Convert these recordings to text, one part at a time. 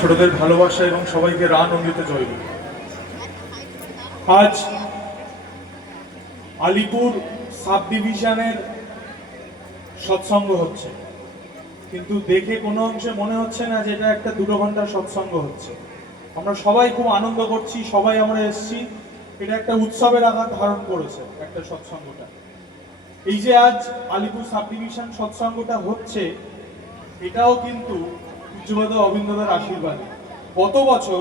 ছোটদের ভালোবাসা এবং সবাইকে রান অমৃত জয় বলি। আজ আলিপুর সাব ডিভিশনের সৎসঙ্গ হচ্ছে, কিন্তু দেখে কোনো অংশে মনে হচ্ছে না যে এটা একটা 2 ঘন্টার সৎসঙ্গ হচ্ছে। আমরা সবাই খুব আনন্দ করছি, সবাই আমরা এসেছি, এটা একটা উৎসবের আকার ধারণ করেছে একটা সৎসঙ্গটা। এই যে আজ আলিপুর সাব ডিভিশন সৎসঙ্গটা হচ্ছে, এটাও কিন্তু পূজ্যপাদ অবিন্দদার আশীর্বাদ। গত বছর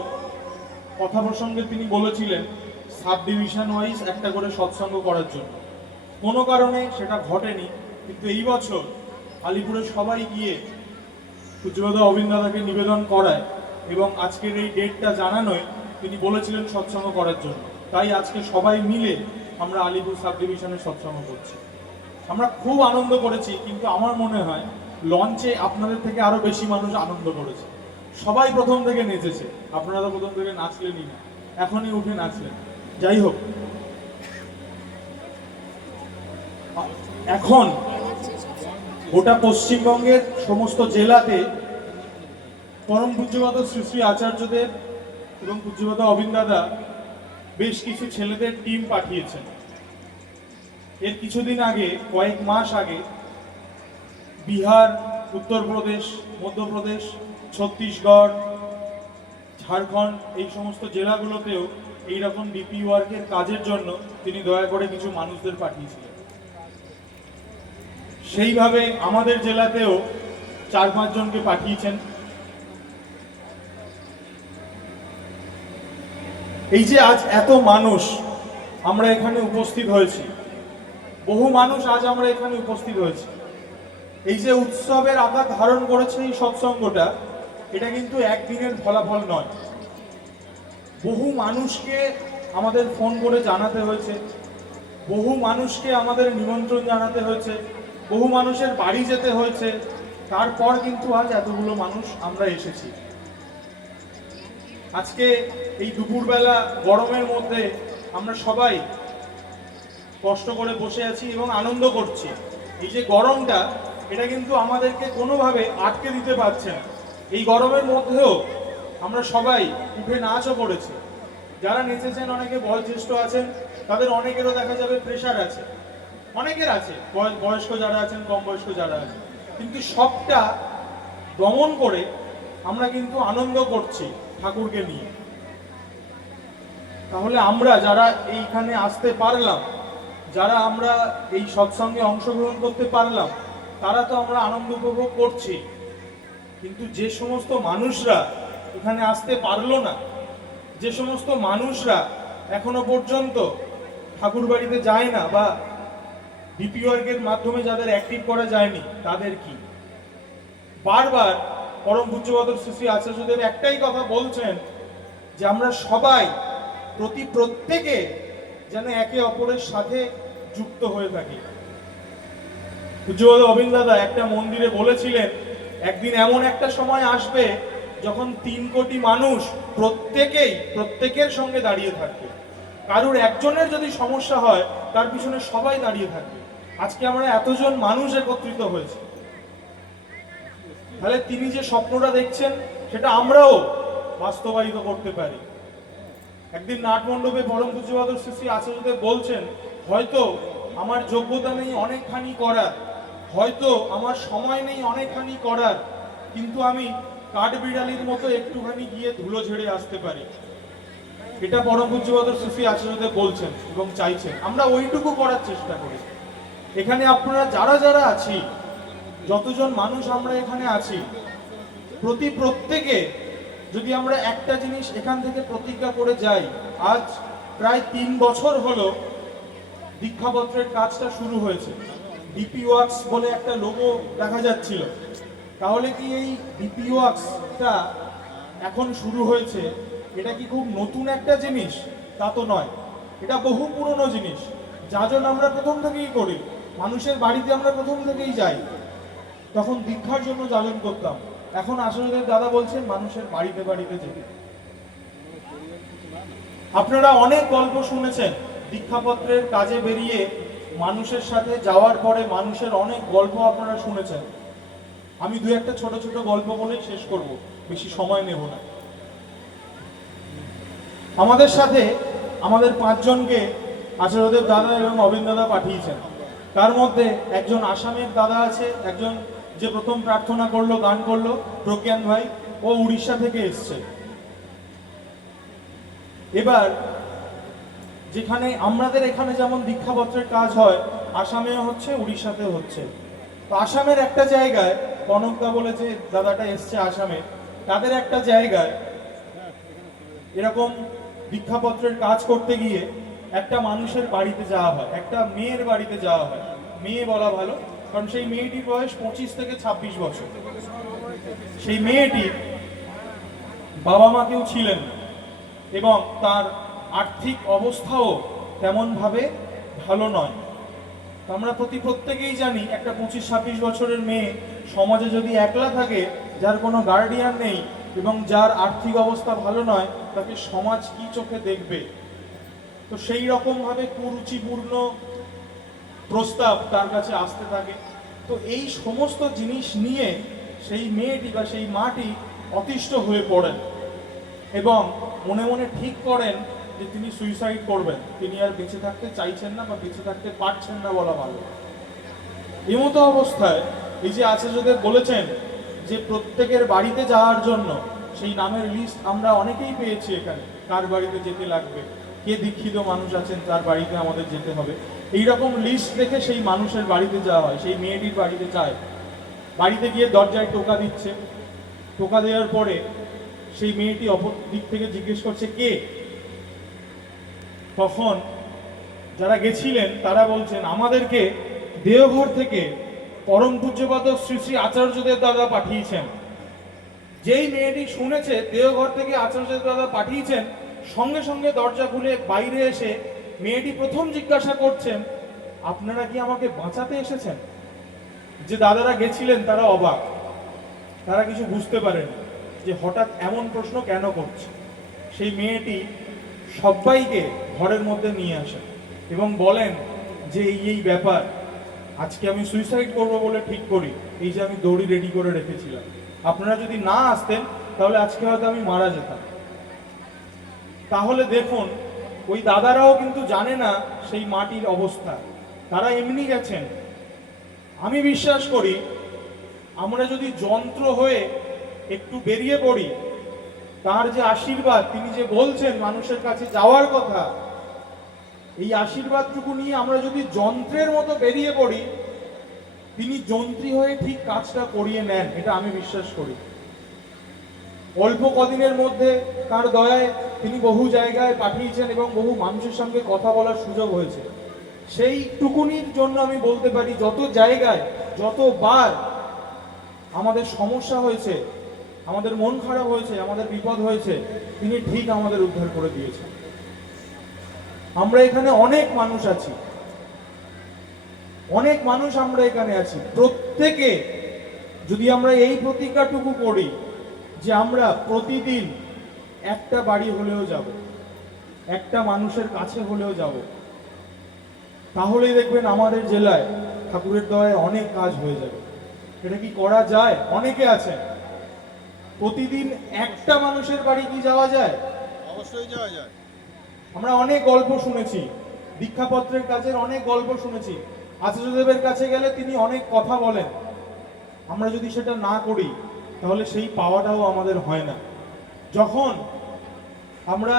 কথা প্রসঙ্গে তিনি বলেছিলেন সাব ডিভিশন ওয়াইজ একটা করে সৎসঙ্গ করার জন্য, কোনো কারণে সেটা ঘটেনি। কিন্তু এই বছর আলিপুরে সবাই গিয়ে পূজ্যপাদ অবিন্দদাকে নিবেদন করায় এবং আজকের এই ডেটটা জানানোয় তিনি বলেছিলেন সৎসঙ্গ করার জন্য। তাই আজকে সবাই মিলে আমরা আলিপুর সাব ডিভিশনের সৎসঙ্গ করছি। আমরা খুব আনন্দ করেছি, কিন্তু আমার মনে হয় লঞ্চে আপনাদের থেকে আরো বেশি মানুষ আনন্দ করেছে। সবাই প্রথম থেকে নেচেছে, আপনারা তো প্রথম থেকে নাচলেনই না, এখনই উঠে নাচলেন। যাই হোক, এখন গোটা পশ্চিমবঙ্গের সমস্ত জেলাতে পরম পূজ্যপাদ শ্রী শ্রী আচার্যদেব এবং পূজ্যপাদ অবিন্দাদা বেশ কিছু ছেলেদের টিম পাঠিয়েছেন। এর কিছুদিন আগে, কয়েক মাস আগে, বিহার, উত্তরপ্রদেশ, মধ্যপ্রদেশ, ছত্তিশগড়, ঝাড়খণ্ড এই সমস্ত জেলাগুলোতেও এইরকম ডিপি ওয়ার্কের কাজের জন্য তিনি দয়া করে কিছু মানুষদের পাঠিয়েছিলেন। সেইভাবে আমাদের জেলাতেও 4-5 জনকে পাঠিয়েছেন। এই যে আজ এত মানুষ আমরা এখানে উপস্থিত হয়েছি, বহু মানুষ আজ আমরা এখানে উপস্থিত হয়েছি, এই যে উৎসবের আকার ধারণ করেছে এই সৎসঙ্গটা, এটা কিন্তু একদিনের ফলাফল নয়। বহু মানুষকে আমাদের ফোন করে জানাতে হয়েছে, বহু মানুষকে আমাদের নিমন্ত্রণ জানাতে হয়েছে, বহু মানুষের বাড়ি যেতে হয়েছে, তারপর কিন্তু আজ এতগুলো মানুষ আমরা এসেছি। আজকে এই দুপুরবেলা গরমের মধ্যে আমরা সবাই কষ্ট করে বসে আছি এবং আনন্দ করছি। এই যে গরমটা, এটা কিন্তু আমাদেরকে কোনোভাবে আটকে দিতে পারছে না। এই গরমের মধ্যেও আমরা সবাই উঠে নাচও করেছি। যারা নেচেছেন অনেকে বয়োজ্যেষ্ঠ আছেন, তাদের অনেকেরও দেখা যাবে প্রেশার আছে, অনেকের আছে, বয়স্ক যারা আছেন, কম বয়স্ক যারা আছেন, কিন্তু সবটা দমন করে আমরা কিন্তু আনন্দ করছি ঠাকুরকে নিয়ে। তাহলে আমরা যারা এইখানে আসতে পারলাম, যারা আমরা এই সৎসঙ্গে অংশগ্রহণ করতে পারলাম, তারা তো আমরা আনন্দ উপভোগ করছি। কিন্তু যে সমস্ত মানুষরা এখানে আসতে পারলো না, যে সমস্ত মানুষরা এখনো পর্যন্ত ঠাকুর বাড়িতে যায় না বা ডিপি ওয়ার্কের মাধ্যমে যাদের অ্যাক্টিভ করা যায়নি, তাদের কি? বারবার পরম পূজ্যপাদ শ্রী শ্রী আচার্যদেব একটাই কথা বলছেন যে আমরা সবাই প্রত্যেকে যেন একে অপরের সাথে যুক্ত হয়ে থাকি। পূজ্যপাদ অবিন্দাদা একটা মন্দিরে বলেছিলেন, একদিন এমন একটা সময় আসবে যখন 3 কোটি মানুষ প্রত্যেকের সঙ্গে দাঁড়িয়ে থাকবে। কারুর একজনের যদি সমস্যা হয়, তার পিছনে সবাই দাঁড়িয়ে থাকবে। আজকে আমরা এতজন মানুষ একত্রিত হয়েছে, তাহলে তিনি যে স্বপ্নটা দেখছেন সেটা আমরাও বাস্তবায়িত করতে পারি। একদিন নাটমণ্ডপে পরম পূজ্যপাদ শ্রী শ্রী আচার্যদেব বলছেন, হয়তো আমার যোগ্যতা নেই অনেকখানি করার, হয়তো আমার সময় নেই অনেকখানি করার, কিন্তু আমি কাঠবিড়ালির মতো একটুখানি গিয়ে ধুলো ঝেড়ে আসতে পারি। এটা পরম পূজ্যপাদ শ্রী শ্রী আচার্যদেব বলছেন এবং চাইছেন। আমরা ওইটুকু করার চেষ্টা করি। এখানে আপনারা যারা যারা আছি, যতজন মানুষ আমরা এখানে আছি, প্রত্যেকে যদি আমরা একটা জিনিস এখান থেকে প্রতিজ্ঞা করে যাই, আজ প্রায় 3 বছর হলো দীক্ষাপত্রের কাজটা শুরু হয়েছে। ডিপি ওয়ার্কস বলে একটা লোগো দেখা যাচ্ছিল, তাহলে কি এই ডিপি ওয়ার্কসটা এখন শুরু হয়েছে, এটা কি খুব নতুন একটা জিনিস? তা তো নয়, এটা বহু পুরনো জিনিস। যাজন আমরা প্রথম থেকেই করি, মানুষের বাড়িতে আমরা প্রথম থেকেই যাই। তখন দীক্ষার জন্য যাজন করতাম, এখন আচার্যদেব দাদা বলছেন মানুষের বাড়িতে বাড়িতে যেতে। আপনারা অনেক গল্প শুনেছেন দীক্ষাপত্রের কাজে বেরিয়ে মানুষের সাথে যাওয়ার পরে, মানুষের অনেক গল্প আপনারা শুনেছেন। আমি 2-1টা ছোট ছোট গল্প বলেই শেষ করব। বেশি সময় নেব না। আমাদের সাথে আমাদের 5 জনকে আচার্যদেব দাদা এবং অবিন দাদা পাঠিয়েছেন। তার মধ্যে একজন আসামের দাদা আছে, একজন যে প্রথম প্রার্থনা করলো, গান করলো, প্রজ্ঞান ভাই, ও উড়িষ্যা থেকে এসছে। এবার যেখানে আমাদের এখানে যেমন দীক্ষাপত্রের কাজ হয়, আসামেও হচ্ছে, উড়িষ্যাতেও হচ্ছে। তো আসামের একটা জায়গায়, কনকদা বলে যে দাদাটা এসছে আসামে, তাদের একটা জায়গায় এরকম দীক্ষাপত্রের কাজ করতে গিয়ে একটা মানুষের বাড়িতে যাওয়া হয়, একটা মেয়ের বাড়িতে যাওয়া হয়। মেয়ে বলা ভালো, কারণ সেই মেয়েটির বয়স 25 থেকে 26 বছর। সেই মেয়েটির বাবা মা কেউ ছিলেন না এবং তার আর্থিক অবস্থাও তেমনভাবে ভালো নয়। তো আমরা প্রত্যেকেই জানি, একটা 25-26 বছরের মেয়ে সমাজে যদি একলা থাকে, যার কোনো গার্ডিয়ান নেই এবং যার আর্থিক অবস্থা ভালো নয়, তাকে সমাজ কি চোখে দেখবে। তো সেই রকমভাবে কুরুচিপূর্ণ প্রস্তাব তার কাছে আসতে থাকে। তো এই সমস্ত জিনিস নিয়ে সেই মেয়েটি বা সেই মাটি অতিষ্ঠ হয়ে পড়েন এবং মনে মনে ঠিক করেন যে তিনি সুইসাইড করবেন। তিনি আর বেঁচে থাকতে চাইছেন না বা বেঁচে থাকতে পারছেন না বলা ভালো। এই মতো অবস্থায় এই যে আচার্যদেব বলেছেন যে প্রত্যেকের বাড়িতে যাওয়ার জন্য সেই নামের লিস্ট আমরা অনেকেই পেয়েছি এখানে, কার বাড়িতে যেতে লাগবে, কে দীক্ষিত মানুষ আছেন তার বাড়িতে আমাদের যেতে হবে, এইরকম লিস্ট দেখে সেই মানুষের বাড়িতে যাওয়া হয়। সেই মেয়েটির বাড়িতে যায়, বাড়িতে গিয়ে দরজায় টোকা দিচ্ছে। টোকা দেওয়ার পরে সেই মেয়েটি অপর দিক থেকে জিজ্ঞেস করছে কে। তখন যারা গেছিলেন তারা বলছেন আমাদেরকে দেওঘর থেকে পরম পূজ্যপাদ শ্রী শ্রী আচার্যদেব দাদা পাঠিয়েছেন। যেই মেয়েটি শুনেছে দেওঘর থেকে আচার্যদেব দাদা পাঠিয়েছেন, সঙ্গে সঙ্গে দরজা খুলে বাইরে এসে মেয়েটি প্রথম জিজ্ঞাসা করছেন, আপনারা কি আমাকে বাঁচাতে এসেছেন? যে দাদারা গেছিলেন তারা অবাক, তারা কিছু বুঝতে পারেন যে হঠাৎ এমন প্রশ্ন কেন করছে। সেই মেয়েটি সবাইকে ঘরের মধ্যে নিয়ে আসেন এবং বলেন যে এই ব্যাপার, আজকে আমি সুইসাইড করব বলে ঠিক করি, এই যে আমি দড়ি রেডি করে রেখেছিলাম, আপনারা যদি না আসতেন তাহলে আজকে হয়তো আমি মারা যেতাম। তাহলে দেখুন, ওই দাদারাও কিন্তু জানে না সেই মাটির অবস্থা, তারা এমনি গেছেন। আমি বিশ্বাস করি আমরা যদি যন্ত্র হয়ে একটু বেরিয়ে পড়ি, তার যে আশীর্বাদ, তিনি যে বলছেন মানুষের কাছে যাওয়ার কথা, এই আশীর্বাদটুকু নিয়ে আমরা যদি যন্ত্রের মতো বেরিয়ে পড়ি, তিনি যন্ত্রী হয়ে ঠিক কাজটা করিয়ে নেন, এটা আমি বিশ্বাস করি। অল্প কদিনের মধ্যে তার দয়ায় তিনি বহু জায়গায় পাঠিয়েছেন এবং বহু মানুষের সঙ্গে কথা বলার সুযোগ হয়েছে। সেই টুকুনির জন্য আমি বলতে পারি, যত জায়গায় যতবার আমাদের সমস্যা হয়েছে, আমাদের মন খারাপ হয়েছে, আমাদের বিপদ হয়েছে, তিনি ঠিক আমাদের উদ্ধার করে দিয়েছেন। আমরা এখানে অনেক মানুষ আছি, অনেক মানুষ আমরা এখানে আছি, প্রত্যেকে যদি আমরা এই প্রতিজ্ঞাটুকু করি যে আমরা প্রতিদিন একটা বাড়ি হলেও যাব, একটা মানুষের কাছে হলেও যাব, তাহলেই দেখবেন আমাদের জেলায় ঠাকুরের দয়ায় অনেক কাজ হয়ে যাবে। এটা কি করা যায়? অনেকে আছেন, প্রতিদিন একটা মানুষের বাড়ি কি যাওয়া যায়? অবশ্যই যাওয়া যায়। আমরা অনেক গল্প শুনেছি, দীক্ষাপত্রের কাজের অনেক গল্প শুনেছি। আচার্যদেবের কাছে গেলে তিনি অনেক কথা বলেন, আমরা যদি সেটা না করি তাহলে সেই পাওয়াটাও আমাদের হয় না। যখন আমরা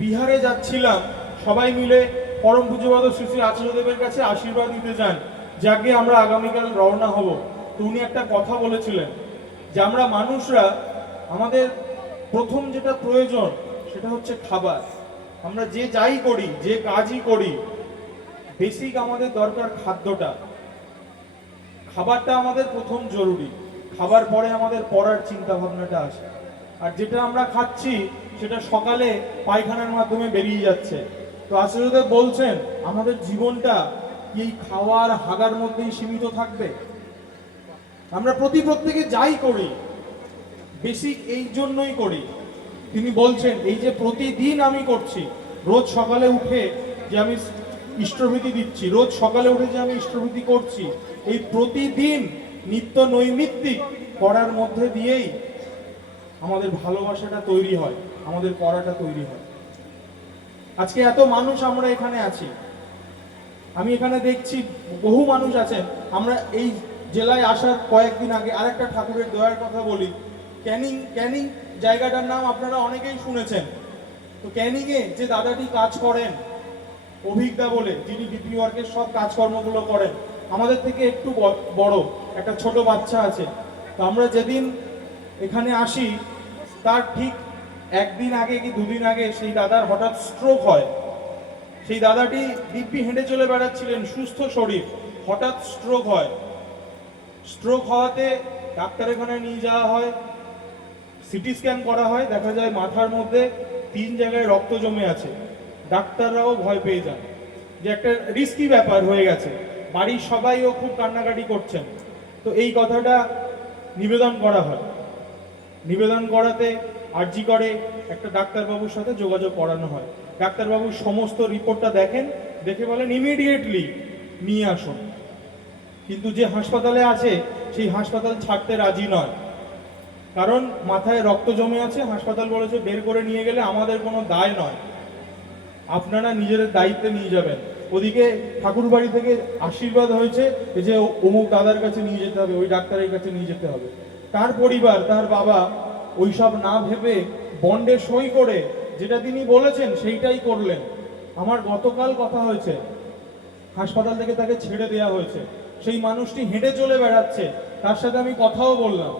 বিহারে যাচ্ছিলাম, সবাই মিলে পরম পূজ্যপাদ শ্রী শ্রী আচার্যদেবের কাছে আশীর্বাদ দিতে যান, যাকে আমরা আগামীকাল রওনা হব। তো উনি একটা কথা বলেছিলেন যে আমরা মানুষরা, আমাদের প্রথম যেটা প্রয়োজন সেটা হচ্ছে খাবার। আমরা যে যাই করি, যে কাজই করি, বেসিক আমাদের দরকার খাদ্যটা, খাবারটা আমাদের প্রথম জরুরি। খাবার পরে আমাদের পড়ার চিন্তা ভাবনাটা আসে। আর যেটা আমরা খাচ্ছি সেটা সকালে পায়খানার মাধ্যমে বেরিয়ে যাচ্ছে। তো আচার্যদেব বলছেন আমাদের জীবনটা এই খাওয়ার হাগার মধ্যেই সীমিত থাকবে। আমরা প্রত্যেকে যাই করি বেসিক এই জন্যই করি। তিনি বলছেন এই যে প্রতিদিন আমি করছি, রোজ সকালে উঠে যে আমি ইষ্টভৃতি দিচ্ছি, রোজ সকালে উঠে যে আমি ইষ্টভৃতি করছি, এই প্রতিদিন নিত্য নৈমিত্তিক করার মধ্যে দিয়েই আমাদের ভালোবাসাটা তৈরি হয়, আমাদের করাটা তৈরি হয়। আজকে এত মানুষ আমরা এখানে আছি, আমি এখানে দেখছি বহু মানুষ আছেন। আমরা এই জেলায় আসার কয়েকদিন আগে আরেকটা ঠাকুরের দয়ার কথা বলি। ক্যানিং ক্যানিং জায়গাটার নাম আপনারা অনেকেই শুনেছেন। তো ক্যানিংয়ে যে দাদাটি কাজ করেন অভিজ্ঞতা বলে, যিনি ডিপি ওয়ার্কের সব কাজকর্মগুলো করেন, আমাদের থেকে একটু বড় একটা ছোট বাচ্চা আছে। তো আমরা যেদিন এখানে আসি তার ঠিক একদিন আগে কি দুদিন আগে সেই দাদার হঠাৎ স্ট্রোক হয়। সেই দাদাটি দিব্যি হেঁটে চলে বেড়াচ্ছিলেন, সুস্থ শরীর, হঠাৎ স্ট্রোক হয়। স্ট্রোক হওয়াতে ডাক্তারখানায় নিয়ে যাওয়া হয়, সিটি স্ক্যান করা হয়, দেখা যায় মাথার মধ্যে 3 জায়গায় রক্ত জমে আছে। ডাক্তাররাও ভয় পেয়ে যান যে একটা রিস্কি ব্যাপার হয়ে গেছে। বাড়ির সবাইও খুব কান্নাকাটি করছেন। তো এই কথাটা নিবেদন করা হয়। নিবেদন করাতে আরজি করে একটা ডাক্তারবাবুর সাথে যোগাযোগ করানো হয়। ডাক্তারবাবু সমস্ত রিপোর্টটা দেখেন, দেখে বলেন ইমিডিয়েটলি নিয়ে আসুন। কিন্তু যে হাসপাতালে আছে সেই হাসপাতাল ছাড়তে রাজি নয়, কারণ মাথায় রক্ত জমে আছে। হাসপাতাল বলেছে বের করে নিয়ে গেলে আমাদের কোনো দায় নয়, আপনারা নিজেদের দায়িত্বে নিয়ে যাবেন। ওদিকে ঠাকুর বাড়ি থেকে আশীর্বাদ হয়েছে যে অমুক দাদার কাছে নিয়ে যেতে হবে, ওই ডাক্তারের কাছে নিয়ে যেতে হবে। তার পরিবার, তার বাবা ওইসব না ভেবে বন্ডে সই করে যেটা তিনি বলেছেন সেইটাই করলেন। আমার গতকাল কথা হয়েছে, হাসপাতাল থেকে তাকে ছেড়ে দেওয়া হয়েছে। সেই মানুষটি হেঁটে চলে বেড়াচ্ছে, তার সাথে আমি কথাও বললাম।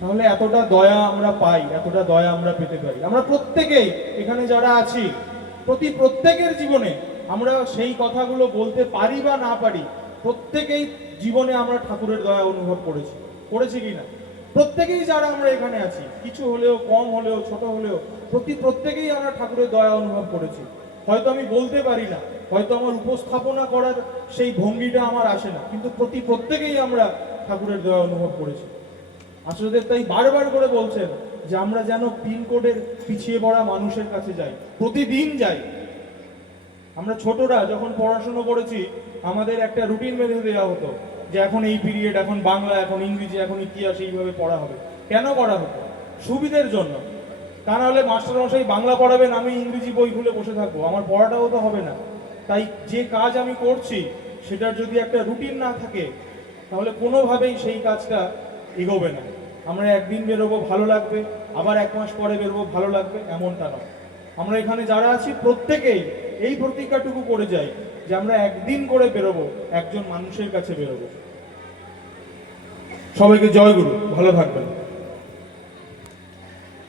তাহলে এতটা দয়া আমরা পাই, এতটা দয়া আমরা পেতে পারি। আমরা প্রত্যেকেই এখানে যারা আছি, প্রত্যেকের জীবনে আমরা সেই কথাগুলো বলতে পারি বা না পারি, প্রত্যেকেই জীবনে আমরা ঠাকুরের দয়া অনুভব করেছি কিনা? প্রত্যেকেই যারা আমরা এখানে আছি, কিছু হলেও, কম হলেও, ছোট হলেও, প্রত্যেকেই আমরা ঠাকুরের দয়া অনুভব করেছি। হয়তো আমি বলতে পারি না, হয়তো আমার উপস্থাপনা করার সেই ভঙ্গিটা আমার আসে না, কিন্তু প্রত্যেকেই আমরা ঠাকুরের দয়া অনুভব করেছি। আচার্যদেব তাই বারবার করে বলছেন যে আমরা যেন পিনকোডের পিছিয়ে পড়া মানুষের কাছে যাই, প্রতিদিন যাই। আমরা ছোটরা যখন পড়াশোনা করেছি আমাদের একটা রুটিন বেঁধে দেওয়া হতো যে এখন এই পিরিয়ড, এখন বাংলা, এখন ইংরেজি, এখন ইতিহাস, এইভাবে পড়া হবে। কেন করা হতো? সুবিধের জন্য। তা নাহলে মাস্টারমশাই বাংলা পড়াবেন, আমি ইংরেজি বই খুলে বসে থাকবো, আমার পড়াটাও তো হবে না। তাই যে কাজ আমি করছি সেটার যদি একটা রুটিন না থাকে তাহলে কোনোভাবেই সেই কাজটা এগোবে না। আমরা একদিন বেরোবো ভালো লাগবে, আবার 1 মাস পরে বেরোবো ভালো লাগবে, এমনটা নয়। আমরা এখানে যারা আছি প্রত্যেকেই এই প্রতিজ্ঞাটুকু করে যাই যে আমরা একদিন করে বেরোবো, একজন মানুষের কাছে বেরোবো। সবাইকে জয় গুরু, ভালো থাকবেন।